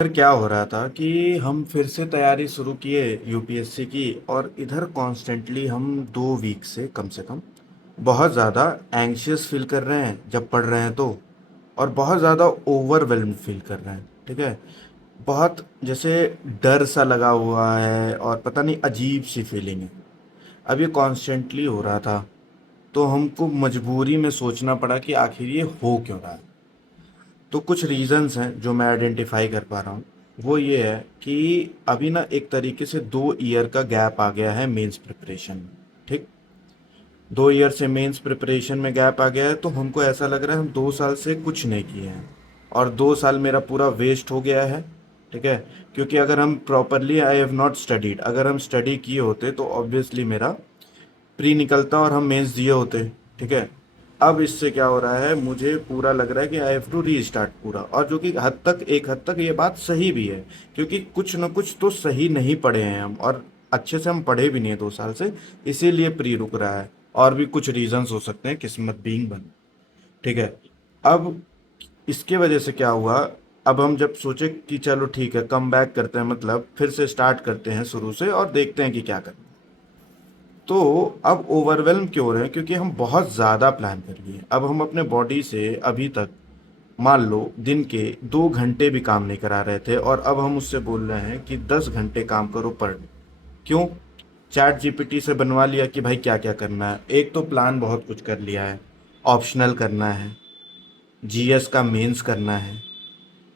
फिर क्या हो रहा था कि हम फिर से तैयारी शुरू किए यूपीएससी की। और इधर कॉन्स्टेंटली हम 2 वीक से कम बहुत ज़्यादा एंग्शियस फील कर रहे हैं जब पढ़ रहे हैं तो। और बहुत ज़्यादा ओवरवेल्म्ड फील कर रहे हैं। ठीक है। बहुत जैसे डर सा लगा हुआ है और पता नहीं अजीब सी फीलिंग है। अब ये कॉन्स्टेंटली हो रहा था तो हमको मजबूरी में सोचना पड़ा कि आखिर ये हो क्यों रहा है। तो कुछ रीजंस हैं जो मैं आइडेंटिफाई कर पा रहा हूँ। वो ये है कि अभी ना एक तरीके से 2 ईयर का गैप आ गया है मेंस प्रिपरेशन में। ठीक। 2 ईयर से मेंस प्रिपरेशन में गैप आ गया है तो हमको ऐसा लग रहा है हम 2 साल से कुछ नहीं किए हैं। और 2 साल मेरा पूरा वेस्ट हो गया है। ठीक है। क्योंकि अगर हम properly I have not studied, अगर हम स्टडी किए होते तो ऑब्वियसली मेरा प्री निकलता और हम मेंस दिए होते। ठीक है। अब इससे क्या हो रहा है, मुझे पूरा लग रहा है कि I have to restart पूरा, और जो कि एक हद तक ये बात सही भी है। क्योंकि कुछ न कुछ तो सही नहीं पढ़े हैं हम, और अच्छे से हम पढ़े भी नहीं है 2 साल से। इसीलिए प्री रुक रहा है। और भी कुछ रीजंस हो सकते हैं, किस्मत बीइंग बन। ठीक है। अब इसके वजह से क्या हुआ, अब हम जब सोचे कि चलो ठीक है कम बैक करते हैं, मतलब फिर से स्टार्ट करते हैं शुरू से और देखते हैं कि क्या करें। तो अब ओवरवेल्म क्यों हो रहे हैं, क्योंकि हम बहुत ज़्यादा प्लान कर लिए। अब हम अपने बॉडी से अभी तक मान लो दिन के 2 घंटे भी काम नहीं करा रहे थे, और अब हम उससे बोल रहे हैं कि 10 घंटे काम करो पर डे। क्यों? चैट जीपीटी से बनवा लिया कि भाई क्या क्या करना है। एक तो प्लान बहुत कुछ कर लिया है। ऑप्शनल करना है, जीएस का मेंस करना है,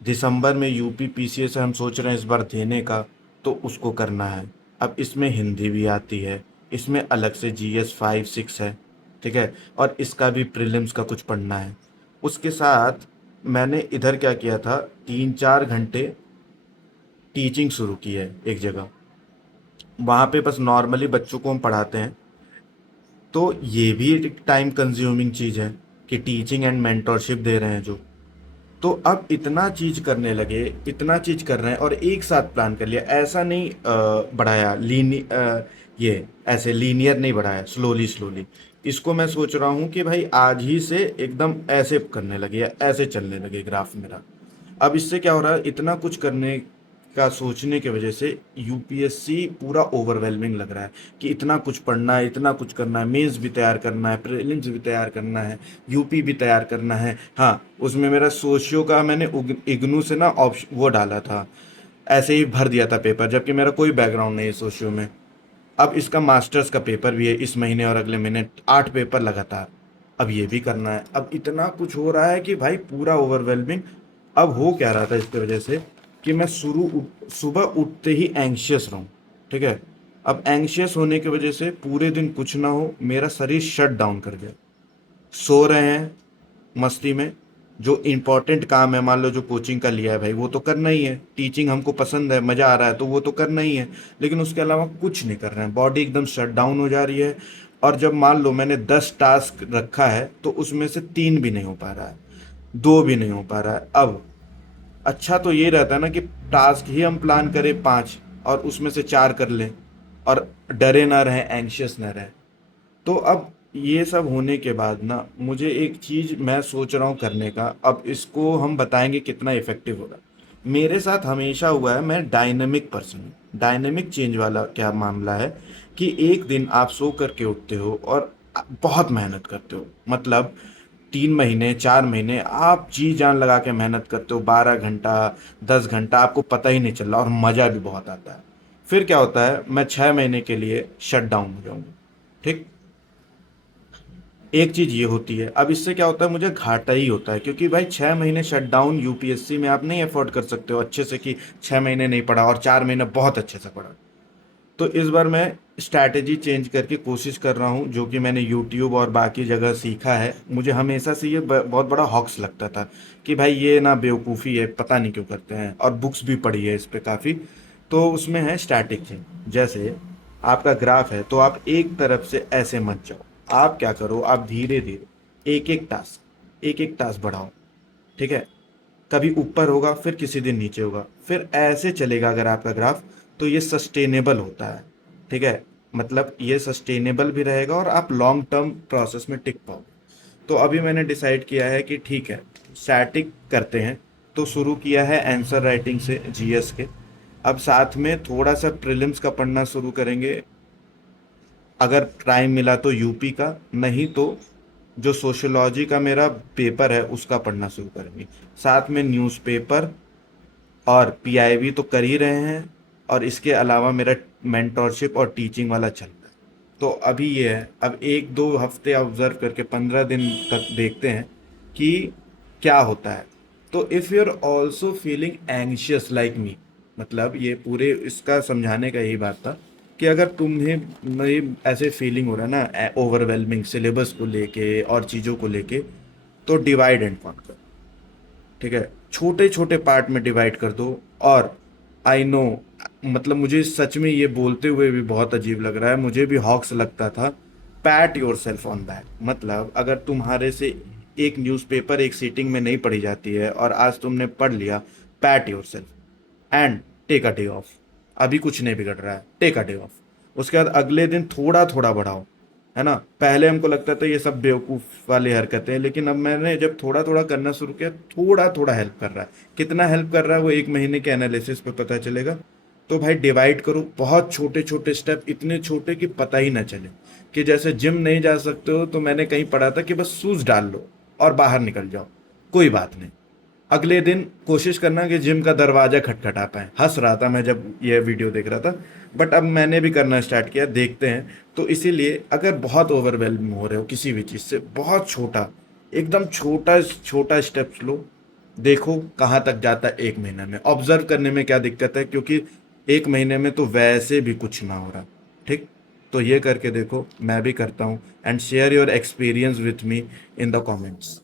दिसंबर में यूपी पीसीएस हम सोच रहे हैं इस बार देने का, तो उसको करना है। अब इसमें हिंदी भी आती है, इसमें अलग से जीएस 5 6 है। ठीक है। और इसका भी प्रीलिम्स का कुछ पढ़ना है। उसके साथ मैंने इधर क्या किया था, 3 4 घंटे टीचिंग शुरू की है एक जगह। वहाँ पे बस नॉर्मली बच्चों को हम पढ़ाते हैं। तो ये भी एक टाइम कंज्यूमिंग चीज़ है कि टीचिंग एंड मेंटोरशिप दे रहे हैं जो। तो अब इतना चीज करने लगे, इतना चीज कर रहे हैं और एक साथ प्लान कर लिया। ऐसा नहीं बढ़ाया ये ऐसे लीनियर नहीं बढ़ाया, स्लोली स्लोली। इसको मैं सोच रहा हूँ कि भाई आज ही से एकदम ऐसे करने लगे या ऐसे चलने लगे ग्राफ मेरा। अब इससे क्या हो रहा है, इतना कुछ करने का सोचने की वजह से यूपीएससी पूरा ओवरवेलमिंग लग रहा है कि इतना कुछ पढ़ना है, इतना कुछ करना है, मेंस भी तैयार करना है, प्रीलिम्स भी तैयार करना है, यूपी भी तैयार करना है। हाँ, उसमें मेरा सोशियो का मैंने इग्नू से ना ऑप्शन वो डाला था, ऐसे ही भर दिया था पेपर, जबकि मेरा कोई बैकग्राउंड नहीं है सोशियो में। अब इसका मास्टर्स का पेपर भी है इस महीने और अगले महीने, 8 पेपर लगातार। अब ये भी करना है। अब इतना कुछ हो रहा है कि भाई पूरा ओवरवेलमिंग। अब हो क्या रहा था इसकी वजह से कि मैं सुबह उठते ही एंग्शियस रहूं। ठीक है। अब एंग्शियस होने की वजह से पूरे दिन कुछ ना हो, मेरा शरीर शट डाउन कर गया। सो रहे हैं मस्ती में। जो इम्पोर्टेंट काम है, मान लो जो कोचिंग का लिया है भाई, वो तो करना ही है। टीचिंग हमको पसंद है, मज़ा आ रहा है, तो वो तो करना ही है। लेकिन उसके अलावा कुछ नहीं कर रहे हैं, बॉडी एकदम शट डाउन हो जा रही है। और जब मान लो मैंने 10 टास्क रखा है तो उसमें से 3 भी नहीं हो पा रहा है, 2 भी नहीं हो पा रहा है। अब अच्छा तो ये रहता है ना कि टास्क ही हम प्लान करें 5 और उसमें से 4 कर लें, और डरे ना रहें, एंग्शियस ना रहें। तो अब ये सब होने के बाद ना मुझे एक चीज मैं सोच रहा हूँ करने का। अब इसको हम बताएंगे कितना इफेक्टिव होगा। मेरे साथ हमेशा हुआ है, मैं डायनेमिक पर्सन हूँ। डायनेमिक चेंज वाला क्या मामला है कि एक दिन आप सो करके उठते हो और बहुत मेहनत करते हो, मतलब 3 महीने 4 महीने आप जी जान लगा के मेहनत करते हो, 12 घंटा 10 घंटा, आपको पता ही नहीं चल रहा और मज़ा भी बहुत आता है। फिर क्या होता है, मैं 6 महीने के लिए शट डाउन हो जाऊंगा। ठीक। एक चीज ये होती है। अब इससे क्या होता है, मुझे घाटा ही होता है, क्योंकि भाई 6 महीने शटडाउन यूपीएससी में आप नहीं अफोर्ड कर सकते हो अच्छे से कि 6 महीने नहीं पढ़ा और 4 महीने बहुत अच्छे से पढ़ा। तो इस बार मैं स्ट्रैटेजी चेंज करके कोशिश कर रहा हूँ, जो कि मैंने यूट्यूब और बाकी जगह सीखा है। मुझे हमेशा से ये बहुत बड़ा हॉक्स लगता था कि भाई ये ना बेवकूफ़ी है, पता नहीं क्यों करते हैं, और बुक्स भी पढ़ी है इस पे काफ़ी। तो उसमें है स्टैटिक चेंज। जैसे आपका ग्राफ है तो आप एक तरफ से ऐसे मत जाओ। आप क्या करो, आप धीरे धीरे एक एक टास्क बढ़ाओ। ठीक है। कभी ऊपर होगा, फिर किसी दिन नीचे होगा, फिर ऐसे चलेगा अगर आपका ग्राफ, तो ये सस्टेनेबल होता है। ठीक है। मतलब ये सस्टेनेबल भी रहेगा और आप लॉन्ग टर्म प्रोसेस में टिक पाओगे। तो अभी मैंने डिसाइड किया है कि ठीक है, स्टैटिक करते हैं। तो शुरू किया है आंसर राइटिंग से जीएस के। अब साथ में थोड़ा सा प्रीलिम्स का पढ़ना शुरू करेंगे, अगर टाइम मिला तो यूपी का, नहीं तो जो सोशियोलॉजी का मेरा पेपर है उसका पढ़ना शुरू करेंगे। साथ में न्यूज़पेपर और पीआईबी तो कर ही रहे हैं, और इसके अलावा मेरा मेंटोरशिप और टीचिंग वाला चल रहा है। तो अभी ये है, अब एक दो हफ्ते ऑब्जर्व करके 15 दिन तक देखते हैं कि क्या होता है। तो if you are also feeling anxious like me, मतलब ये पूरे इसका समझाने का यही बात था कि अगर तुम्हें नहीं ऐसे फीलिंग हो रहा है ना ओवरवेलमिंग सिलेबस को लेके और चीज़ों को लेके, तो डिवाइड एंड कॉन्कर, ठीक है, छोटे छोटे पार्ट में डिवाइड कर दो। और आई नो, मतलब मुझे सच में ये बोलते हुए भी बहुत अजीब लग रहा है, मुझे भी हॉक्स लगता था। PAT your self on back, मतलब अगर तुम्हारे से एक न्यूज़पेपर एक सीटिंग में नहीं पढ़ी जाती है और आज तुमने पढ़ लिया, pat yourself and take a day off. अभी कुछ नहीं बिगड़ रहा है, टेक अ डे ऑफ। उसके बाद अगले दिन थोड़ा थोड़ा बढ़ाओ, है ना। पहले हमको लगता था ये सब बेवकूफ़ वाली हरकतें हैं, लेकिन अब मैंने जब थोड़ा थोड़ा करना शुरू किया, थोड़ा थोड़ा हेल्प कर रहा है। कितना हेल्प कर रहा है वो 1 महीने के एनालिसिस पे पता चलेगा। तो भाई डिवाइड करो, बहुत छोटे छोटे स्टेप, इतने छोटे कि पता ही ना चले। कि जैसे जिम नहीं जा सकते हो तो मैंने कहीं पढ़ा था कि बस शूज़ डाल लो और बाहर निकल जाओ, कोई बात नहीं। अगले दिन कोशिश करना कि जिम का दरवाजा खटखटा पाए। हंस रहा था मैं जब ये वीडियो देख रहा था, बट अब मैंने भी करना स्टार्ट किया, देखते हैं। तो इसीलिए अगर बहुत ओवरवेलम हो रहे हो किसी भी चीज़ से, बहुत छोटा, एकदम छोटा छोटा स्टेप्स लो, देखो कहाँ तक जाता है 1 महीने में। ऑब्जर्व करने में क्या दिक्कत है, क्योंकि 1 महीने में तो वैसे भी कुछ ना हो रहा, ठीक। तो ये करके देखो, मैं भी करता हूँ, and share your experience with me in the comments.